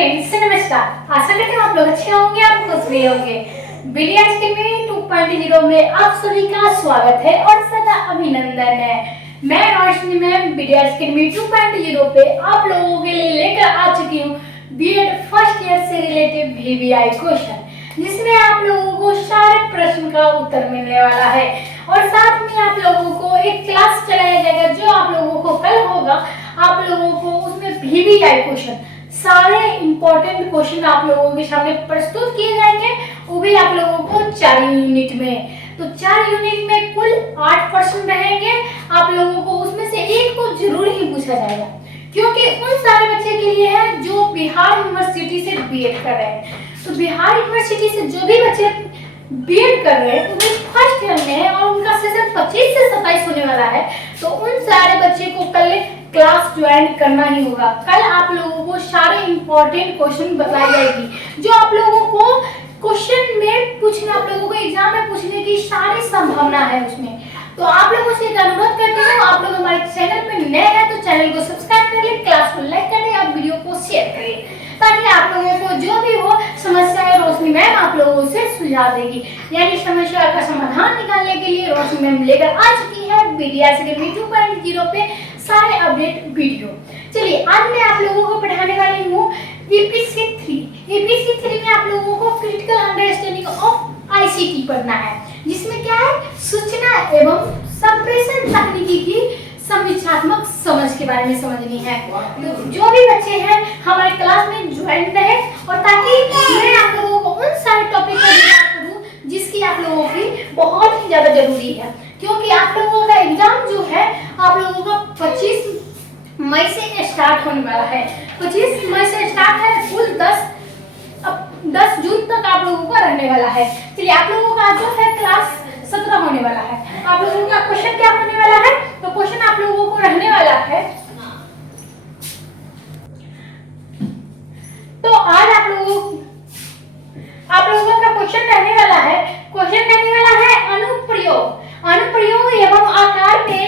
Friends नमस्कार। आशा करते हैं आप लोग अच्छे होंगे और खुश भी होंगे। वीडियो में 2.0 में आप सभी का स्वागत है और सदा अभिनंदन है। मैं रोशनी मैम वीडियो में 2.0 पे आप लोगों के लिए लेकर आ चुकी हूँ बीएड फर्स्ट ईयर से रिलेटेड वीवीआई क्वेश्चन, जिसमें आप लोगों को सारे प्रश्न का उत्तर मिलने वाला है और साथ में आप लोगों को एक क्लास चलाया जाएगा जो आप लोगों को कल होगा। आप लोगों को उसमें वीवीआई क्वेश्चन सारे इंपॉर्टेंट क्वेश्चन आप लोगों के सामने प्रस्तुत किए जाएंगे, वो भी आप लोगों को 4 यूनिट में। तो 4 यूनिट में कुल 8 प्रश्न रहेंगे। आप लोगों को उसमें से एक को जरूर ही पूछा जाएगा, क्योंकि उन सारे बच्चे के लिए है जो बिहार यूनिवर्सिटी से बीएड कर रहे हैं। तो बिहार यूनिवर्सिटी से जो भी बच्चे बीएड कर रहे हैं उन्हें फर्स्ट ईयर में है और उनका सेशन 25 से 27 होने वाला है। तो उन सारे बच्चे को कल क्लास ज्वाइन करना ही होगा। कल आप लोगों को सारे इंपॉर्टेंट क्वेश्चन बताई जाएगी जो आप लोगों को क्वेश्चन में पूछना, आप लोगों को एग्जाम में पूछने की सारी संभावना है उसमें। तो आप लोगों से एक अनुरोध करती हूँ, आप लोग हमारे चैनल में नए हैं तो चैनल को सब्सक्राइब कर लें, क्लास को लाइक कर लें और वीडियो को शेयर करें, ताकि आप लोगों को जो भी हो समस्या रोशनी मैम आप लोगों से सुझाव देगी। यानी समस्या का समाधान निकालने के लिए रोशनी मैम लेकर आ चुकी है वीडियो 2.0 पे सारे अपडेट वीडियो। चलिए आज मैं आप लोगों को पढ़ाने वाली हूँ ईपीसी 3। ईपीसी 3 में आप लोगों को क्रिटिकल अंडरस्टैंडिंग ऑफ आईसीटी पढ़ना है, जिसमें क्या है सूचना एवं संप्रेषण तकनीकी की समीक्षात्मक समझ के बारे में समझनी है। तो जो भी बच्चे हैं हमारे क्लास में ज्वाइन रहे और ताकि मैं आप लोगों को उन सारे टॉपिक पर बात करूं जिसकी आप लोगों की बहुत ही ज्यादा जरूरी है, क्योंकि आप लोगों का एग्जाम जो है आप लोगों का 25 मई से स्टार्ट होने वाला है। 25 मई से स्टार्ट है, कुल 10 जून तक आप लोगों का रहने वाला है। चलिए आप लोगों का जो है क्लास 17 होने वाला है। आप लोगों का क्वेश्चन क्या होने वाला है? तो क्वेश्चन आप लोगों को रहने वाला है, तो आज आप लोगों का क्वेश्चन रहने वाला है। क्वेश्चन रहने वाला है अनुप्रयोग एवं आकार के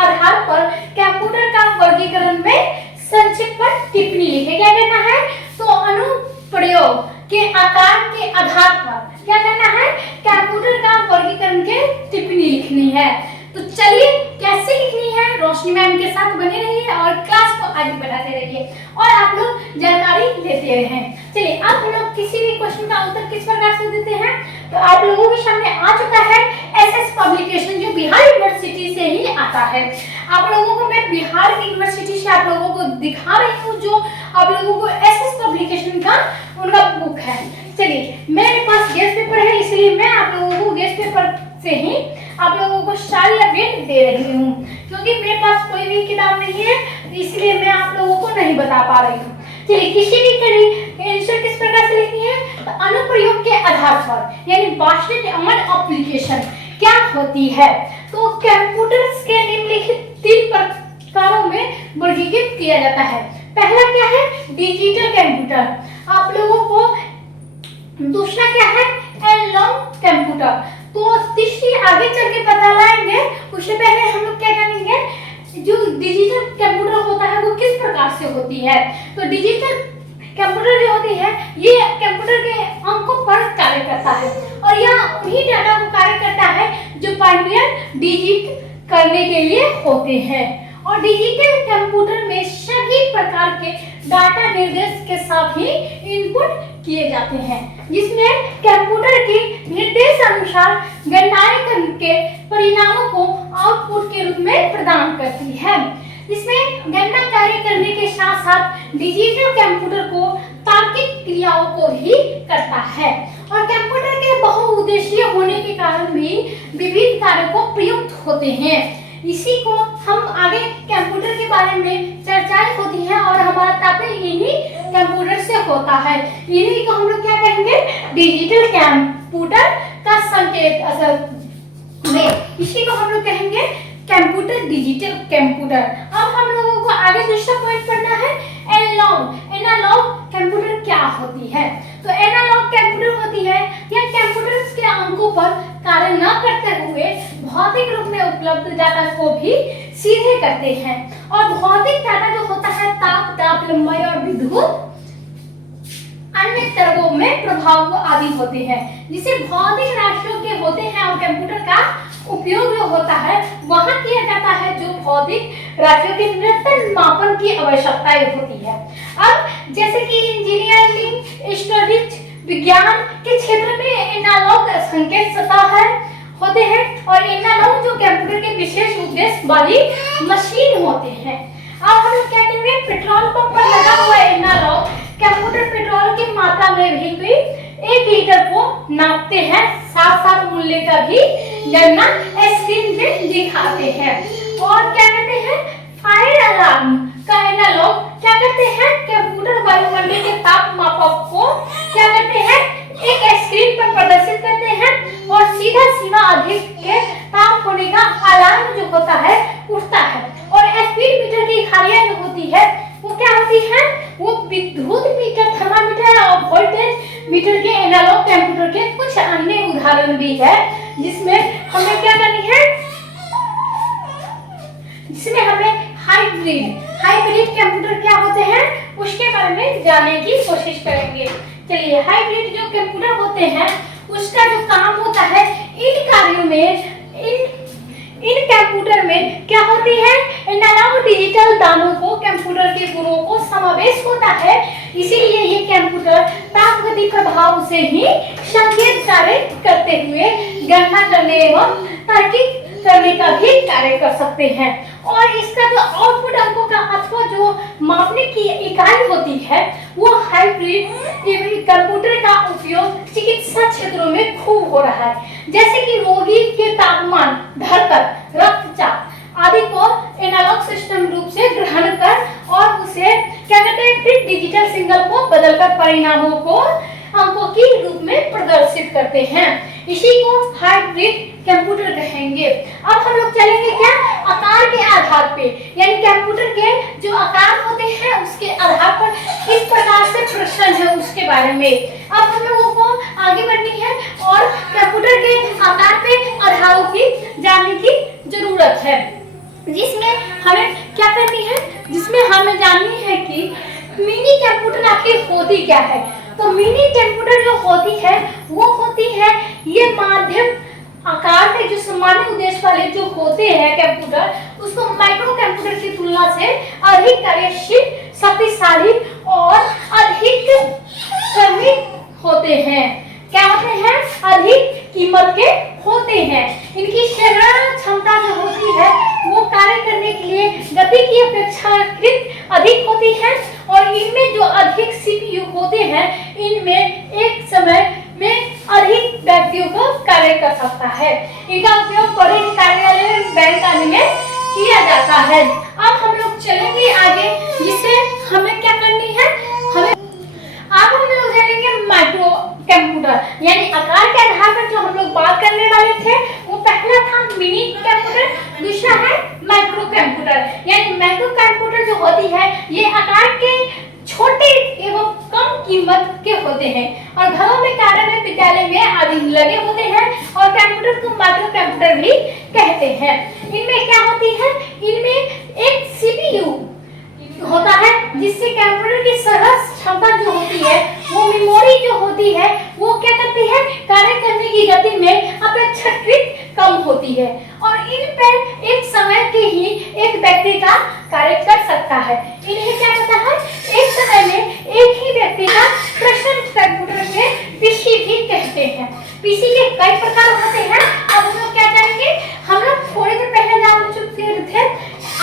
आधार पर कंप्यूटर का वर्गीकरण में संक्षिप्त पर टिप्पणी लिखे। क्या करना है? तो अनुप्रयोग के आकार के आधार पर क्या करना है? कंप्यूटर का वर्गीकरण के टिप्पणी लिखनी है। तो चलिए कैसे लिखनी है रोशनी मैम के साथ बने रहिए और क्लास को आगे बढ़ाते रहिए और आप लोग जानकारी लेते रहें। चलिए अब हम लोग किसी भी क्वेश्चन का उत्तर किस प्रकार से देते हैं, तो आप लोगों के सामने आ चुका है एसएस पब्लिकेशन जो बिहार यूनिवर्सिटी से ही आता है। आप लोगों को मैं बिहार यूनिवर्सिटी से आप लोगों को दिखा रही हूँ जो आप लोगों को एसएस पब्लिकेशन का उनका बुक है। चलिए मेरे पास गेस्ट पेपर है, इसलिए मैं आप लोगों को गेस्ट पेपर से ही आप लोगों को सारी अपडेट दे रही हूँ, क्योंकि मेरे पास कोई भी किताब नहीं है इसलिए मैं आप लोगों को नहीं बता पा रही हूँ। चलिए किसी भी आंसर किस प्रकार से लिखनी है, तो अनुप्रयोग के आधार पर यानी बास्केट अमल एप्लीकेशन क्या होती है। तो कंप्यूटर्स के निम्नलिखित 3 प्रकारों में वर्गीकृत किया जाता है। पहला क्या है? Digital computer. आप लोगों को दूसरा क्या है? Analog computer. तो तीसरी आगे चल के पता लगाएंगे, उससे पहले हम लोग क्या करेंगे, जो डिजिटल कंप्यूटर होता है वो किस प्रकार से होती है। तो डिजिटल कंप्यूटर जो होती है ये कंप्यूटर के अंकों पर कार्य करता है और यह उन्हीं डाटा को कार्य करता है जो बाइनरी डिजिट करने के लिए होते हैं। और डिजिटल कंप्यूटर में सभी प्रकार के डाटा निर्देश के साथ ही इनपुट किए जाते हैं, जिसमें कंप्यूटर के निर्देश अनुसार गणनाएं करके परिणामों को आउटपुट के रूप में प्रदान करती है। इसमें गणना कार्य करने के साथ साथ डिजिटल कंप्यूटर को तार्किक क्रियाओं को भी करता है और कंप्यूटर के बहुउद्देशीय होने के कारण भी विभिन्न कार्यों को प्रयुक्त होते हैं। इसी को हम आगे कंप्यूटर के बारे में चर्चाएं होती है और हमारा टॉपिक इन्हीं कंप्यूटर से होता है। इन्हीं को हम लोग क्या कहेंगे? डिजिटल कंप्यूटर का संकेत असल में इसी को हम लोग कहेंगे कंप्यूटर, डिजिटल कंप्यूटर। अब हम लोगों को आगे दूसरा पॉइंट पढ़ना है एनालॉग कंप्यूटर क्या होती है। तो एनालॉग कंप्यूटर होती है यह कंप्यूटर्स के अंकों पर कार्य न करते हुए भौतिक रूप में उपलब्ध डाटा को भी सीधे करते हैं। और भौतिक डाटा जो होता है ताप, दाब, लंबाई और विद्युत अन्य तरंगों में प्रभाव आदि होते हैं, जिसे भौतिक राशियों के होते हैं। और कंप्यूटर का उपयोग जो होता है वहां किया जाता है जो भौतिक राशियों के निरंतर मापन की आवश्यकता होती है। अब जैसे कि इंजीनियरिंग, स्टैटिस्टिक्स, विज्ञान के क्षेत्र में एनालॉग संकेत सतह होते हैं और एनालॉग जो कंप्यूटर के विशेष उद्देश्य वाली मशीन होते हैं। अब हम लोग क्या करेंगे, पेट्रोल पंप पर लगा हुआ एनालॉग कंप्यूटर पेट्रोल की मात्रा में भी 1 लीटर को नापते हैं, साथ साथ मूल्य का भी गणना स्क्रीन पे दिखाते हैं। और क्या कहते हैं, फायर अलार्म का एनालॉग क्या करते हैं, कंप्यूटर वायुमंडल के ताप मापक को क्या करते हैं, एक स्क्रीन पर प्रदर्शित करते हैं और सीधा सीमा अधिक के ताप होने का अलार्म जो होता है उठता है। और स्पीड मीटर की इकाइयां जो होती है वो क्या होती है, वो विद्युत मीटर, थर्मामीटर और वोल्टेज मीटर के एनालॉग कंप्यूटर के कुछ अन्य उदाहरण भी है, जिसमें हमें क्या करनी है, जिसमें हमें हाइब्रिड कंप्यूटर क्या होते हैं उसके बारे में जानने की कोशिश करेंगे। चलिए, हाइब्रिड जो कंप्यूटर होते हैं उसका जो काम होता है, इन कार्यों में इन कंप्यूटर में क्या होती है, एनालॉग डिजिटल दानों को कंप्यूटर के गुणों को समावेश होता है। इसीलिए ये कंप्यूटर तापगति प्रभाव से ही संकेत कार्य करते हुए गणना करने एवं तार्किक करने का भी कार्य कर सकते हैं। और इसका जो आउटपुट अंकों का अथवा जो मापने की इकाई होती है वो हाइब्रिड कंप्यूटर का उपयोग चिकित्सा क्षेत्रों में खूब हो रहा है, जैसे कि रोगी के तापमान, धड़कन, रक्तचाप आदि को एनालॉग सिस्टम रूप से ग्रहण कर और उसे क्या कहते हैं, फिर डिजिटल सिग्नल को बदलकर परिणामों को अंकों के रूप में प्रदर्शित करते हैं। इसी को हाइब्रिड कंप्यूटर कहेंगे। अब हम लोग चलेंगे क्या, आकार के आधार पे, यानी कंप्यूटर के जो आकार होते हैं उसके आधार पर किस प्रकार से प्रश्न है उसके बारे में अब हम लोगों को आगे बढ़नी है और कंप्यूटर के आकार पे आधारों की जानने की जरूरत है, जिसमें हमें क्या करनी है, जिसमें हमें जाननी है कि मिनी कंप्यूटर आखिर होती क्या है। तो मिनी कंप्यूटर जो होती है वो होती है ये माध्यम आकार के जो सामान्य उद्देश्य वाले जो होते हैं कंप्यूटर, उसको माइक्रो कंप्यूटर की तुलना से अधिक कार्यशील, शक्तिशाली और अधिक क्रमिक होते हैं। क्या होते हैं, अधिक कीमत के होते हैं। इनकी संग्रहण क्षमता जो होती है वो कार्य करने के लिए गति की अपेक्षाकृत अधिक होती है और इनमें जो अधिक सीपीयू होते हैं इनमें एक समय में अधिक व्यक्तियों को कार्य कर सकता है। इनका उपयोग बड़े कार्यालय, बैंक आदि में किया जाता है। अब हम लोग चलेंगे आगे, जिससे हमें क्या करनी है, अब हम लोग जानेंगे माइक्रो कंप्यूटर, यानी आकार के आधार पर जो हम लोग बात करने वाले थे वो पहला था मिनी कंप्यूटर, दूसरा है माइक्रो कंप्यूटर। यानी माइक्रो कंप्यूटर जो होती है ये आकार के छोटे एवं कम कीमत के होते हैं और घरों में, कार्यालय, विद्यालय में आदि लगे होते हैं और कंप्यूटर को माइक्रो कंप्यूटर भी कहते हैं। इनमें क्या होती है, इनमें एक सीपीयू होता है जिससे कंप्यूटर की सहज क्षमता जो होती है वो मेमोरी जो होती है वो क्या करती है, कार्य करने की गति में अपेक्षाकृत कम होती है और इन पर एक समय के ही एक व्यक्ति का कार्य कर सकता है। इन्हें क्या कहता है, एक समय में एक ही व्यक्ति का पर्सनल कंप्यूटर में पीसी भी कहते हैं। पीसी के कई प्रकार होते हैं। अब हम लोग क्या जानेंगे, हम लोग थोड़ी देर पहले जान चुके थे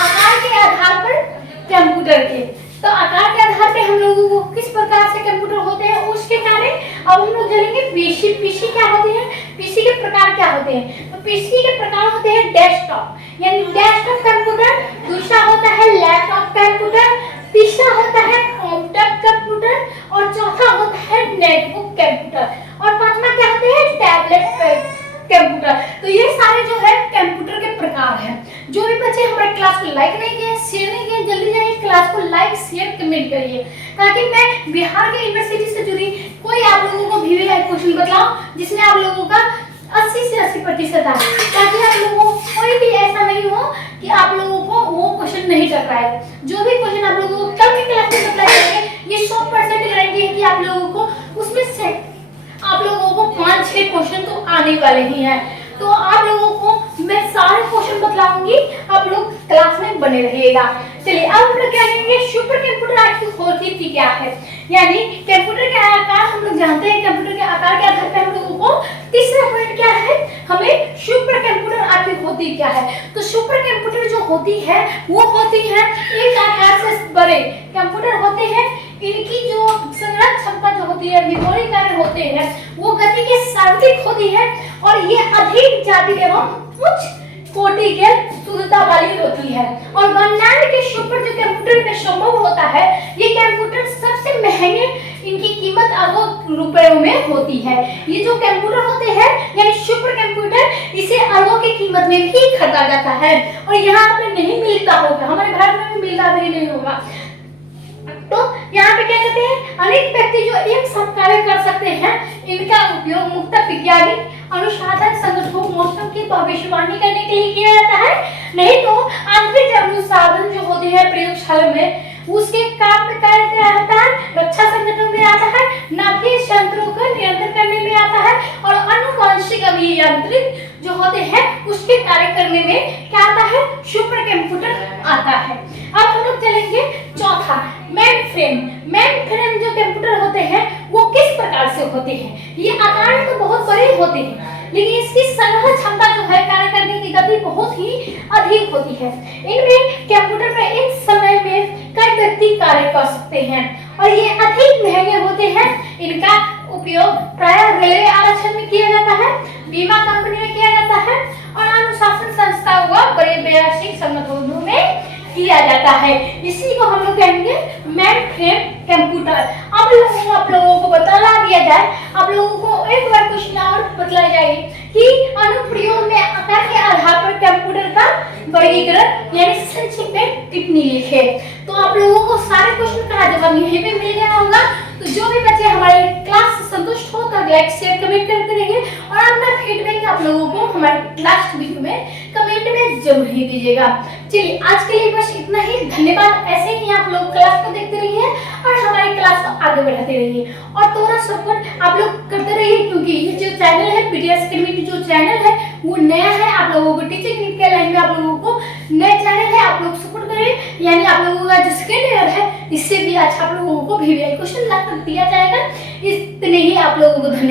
आकार के आधार पर कंप्यूटर के। तो आकार के आधार पे हम लोगों को किस प्रकार से कंप्यूटर होते हैं उसके कार्य अब हम लोग जानेंगे। पीसी क्या होते हैं, पीसी के प्रकार क्या होते हैं। तो पीसी के प्रकार होते हैं डेस्कटॉप, यानी डेस्कटॉप कंप्यूटर, दूसरा होता है लैपटॉप कंप्यूटर, तीसरा होता है कॉम्पैक्ट कंप्यूटर और चौथा होता है नेटबुक कंप्यूटर और पांचवा क्या होते हैं, टैबलेट कंप्यूटर। तो ये सारे जो है कंप्यूटर के प्रकार हैं। जो भी बच्चे हमारे क्लास को लाइक नहीं किए, शेयर नहीं किए, जल्दी जाइए क्लास को लाइक, शेयर, कमेंट करिए ताकि मैं बिहार के यूनिवर्सिटी से जुड़ी कोई आप लोगों को भी क्वेश्चन बताऊं जिसमें आप लोगों का 80% आए, ताकि आप लोगों को कोई भी ऐसा नहीं हो कि आप लोगों को वो क्वेश्चन नहीं कर पाए। जो भी क्वेश्चन आप लोगों को कल की क्लास में अप्लाई करेंगे, ये 100% गारंटी है कि आप लोगों को उसमें से आप लोगों को 5-6 क्वेश्चन तो आने वाले ही हैं। तो आप लोगों को मैं सारे क्वेश्चन बतलाऊंगी, आप लोग क्लास में बने रहिएगा। चलिए अब हम लोग क्या करेंगे, सुपर कंप्यूटर आखिर होती थी क्या है, यानी कंप्यूटर के आकार हम लोग जानते हैं। कंप्यूटर के आकार के आधार पर हम लोगों को तीसरा पॉइंट क्या है, हमें सुपर कंप्यूटर आखिर होती क्या है। तो सुपर कंप्यूटर जो होती है वो होती है एक आकार से बड़े कंप्यूटर होते हैं। इनकी जो संग्रह क्षमता जो होती है, मेमोरी कार्य होते हैं, वो गति के सार्वत्रिक होती है और ये अधिक जाति एवं उच्च कोटि के शुद्धता वाली होती है। और गणना के सुपर जो कंप्यूटर में संभव होता है, ये कंप्यूटर सबसे महंगे, इनकी कीमत अरबों रुपयों में होती है। ये जो कंप्यूटर होते हैं यानी सुपर कंप्यूटर, इसे अरबों की कीमत में भी खरीदा जाता है और यहाँ पे नहीं मिलता होगा, हमारे भारत में भी मिलता भी नहीं होगा। तो यहाँ पे क्या कहते हैं, अनेक व्यक्ति जो एक साथ कार्य कर सकते हैं, इनका उपयोग मुख्यतः वैज्ञानिक अनुसंधान संगठनों मौसम की भविष्यवाणी करने के लिए किया जाता है। नहीं तो आंतरिक अनुसंधान जो होते हैं प्रयोगशाला में, उसके काम में क्या आता है, रक्षा संगठन में आता है, नाभिकीय यंत्रों को नियंत्रण करने में आता है और आनुवंशिक अभियांत्रिक जो होते हैं उसके कार्य करने में क्या आता है, सुपर कंप्यूटर आता है। अब हम लोग चलेंगे चौथा, मेन फ्रेम। मेन फ्रेम जो कंप्यूटर होते हैं वो किस प्रकार से होते हैं, ये आकार में तो बहुत बड़े होते हैं, लेकिन इसकी संग्रह क्षमता जो है, कार्य करने की गति बहुत ही अधिक होती है। इनमें कंप्यूटर में एक समय में कई व्यक्ति कार्य कर सकते हैं और ये अधिक महंगे होते हैं। इनका उपयोग प्रायः रेलवे आरक्षण में किया जाता है, बीमा कंपनी में किया जाता है और अनुशासन संस्था व बड़े व्यावसायिक संगठनों में किया जाता है। इसी को हम लोग कहेंगे मेन फ्रेम कंप्यूटर। अब आप लोगों को बता दिया जाए, आप लोगों को एक बार क्वेश्चन और बतलाया जाए कि अनुप्रयोग में आकार के आधार पर कंप्यूटर का वर्गीकरण यानी संक्षिप्त में टिप्पणी लिखे। तो आप लोगों को सारे क्वेश्चन का जवाब यहीं पे मिल गया होगा। तो जो भी बच्चे हमारे क्लास से संतुष्ट हो तो लाइक शेयर कमेंट करते रहिए और अपना फीडबैक आप लोगों को हमारे लास्ट वीडियो में कमेंट में जरूर ही दीजिएगा। चलिए आज के लिए बस इतना ही, धन्यवाद। ऐसे ही आप लोग क्लास को देखते रहिए और हमारी क्लास को आगे बढ़ाते रहिए और थोड़ा सपोर्ट आप लोग करते रहिए, क्योंकि ये जो चैनल है पीडीएस अकेडमी जो चैनल है वो नया है। आप लोगों को टीचिंग के लाइन में आप लोगों को नया चैनल है, आप लोग सपोर्ट करें, यानी आप लोगों का जो सेकेंड ईयर है इससे भी अच्छा आप लोगों को VVI क्वेश्चन ला कर दिया जाएगा। इतने ही आप लोगों को धन्यवाद।